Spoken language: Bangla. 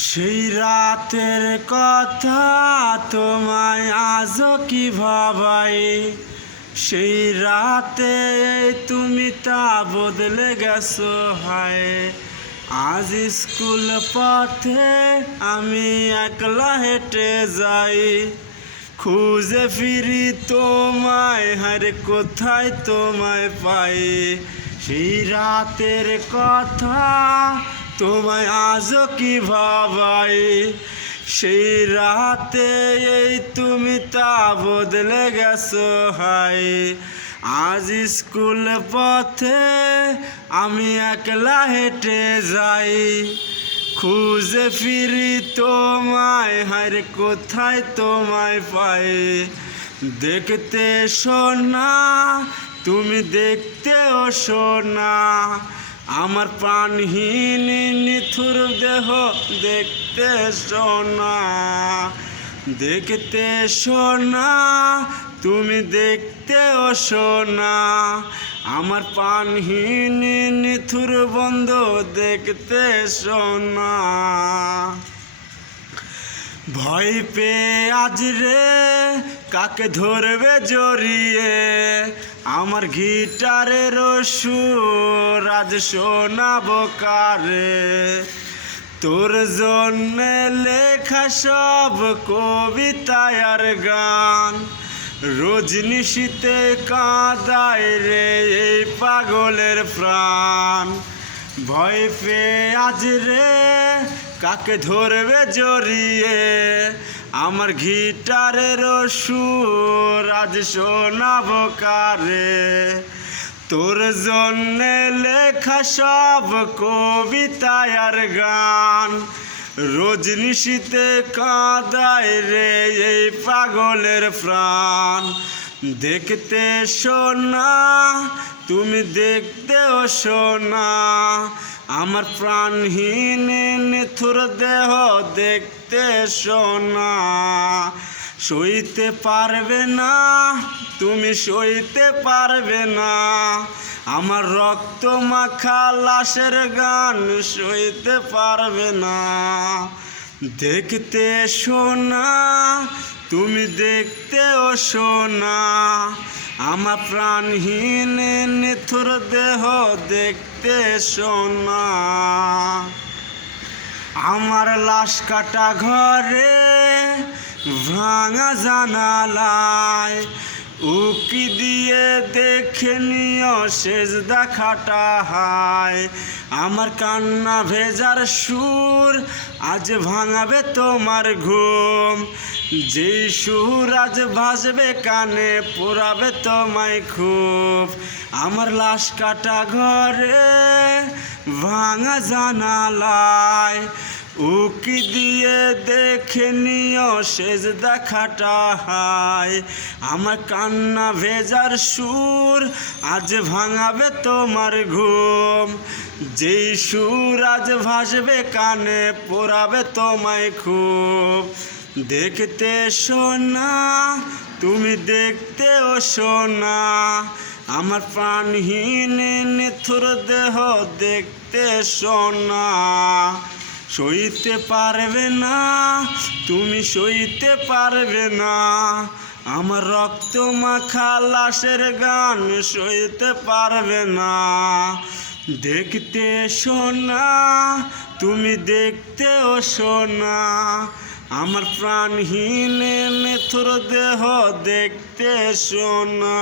সেই রাতের কথা তোমায় আজও কি ভাবাই, সেই রাতে তুমি তা বদলে গেছো হায়। আজ স্কুল পথে আমি একলা হেঁটে যাই, খুঁজে ফিরি তোমায়, হারে কোথায় তোমায় পাই। সেই রাতের কথা তোমায় আজও কি ভাবাই, সেই রাতে তুমি তা বদলে গেছো হায়। আজ স্কুল পথে আমি একলা হেঁটে যাই, খুঁজে ফিরি তোমায়, হায় কোথায় তোমায় পাই। দেখতে সোনা তুমি দেখতেও সোনা, আমার প্রাণহীন নিথুর দেহ দেখতে সোনা। দেখতে সোনা তুমি দেখতেও সোনা, আমার প্রাণহীন নিথুর বন্ধু দেখতে সোনা। ভয় পেয়ে আজ রে কাকে ধরবে জড়িয়ে, আমার গিটারের সুর আজ শোনাবো কারে। তোর জন্যে লেখা সব কবিতা আর গান, রজনিশীতে কাঁদায় রে এই পাগলের প্রাণ। ভয় পেয়ে আজ রে কাকে ধরবে জড়িয়ে, আমার গিটারের সুর আজ শোনাবো কারে। তোর জন্যে লেখা সব কবিতা আর গান, রজনিশীতে কাঁদায় রে এই পাগলের প্রাণ। দেখতে সোনা তুমি দেখতেও সোনা, আমার প্রাণহীন নিথুর দেহ দেখতে সোনা। সইতে পারবে না তুমি সইতে পারবে না, আমার রক্ত মাখা লাশের গান সইতে পারবে না। দেখতে সোনা তুমি দেখতেও সোনা, আমার প্রাণহীন নিথুর দেহ দেখতে সোনা। আমার লাশ কাটা ঘরে ভাঙা জানালায়, উকি দিয়ে দেখে নিও শেষ দেখাটা হায়। আমার কান্না ভেজার সুর আজ ভাঙাবে তোমার ঘুম, যেই সুর আজ ভাসবে কানে পোড়াবে তোমায় খুব। আমার লাশ কাটা ঘরে ভাঙা জানালায়, উকি দিয়ে দেখে নিও শেষ দেখাটা হায়। আমার কান্না ভেজার সুর আজ ভাঙাবে তোমার ঘুম, যেই সুর আজ ভাসবে কানে পোড়াবে তোমায় খুব। দেখতে সোনা তুমি দেখতেও সোনা, আমার প্রাণহীন নিথুর দেহ দেখতে সোনা। সইতে পারবে না তুমি সইতে পারবে না, আমার রক্ত মাখা লাশের গান সইতে পারবে না। দেখতে সোনা তুমি দেখতেও সোনা, আমার প্রাণহীন নিথুর দেহ দেখতে সোনা।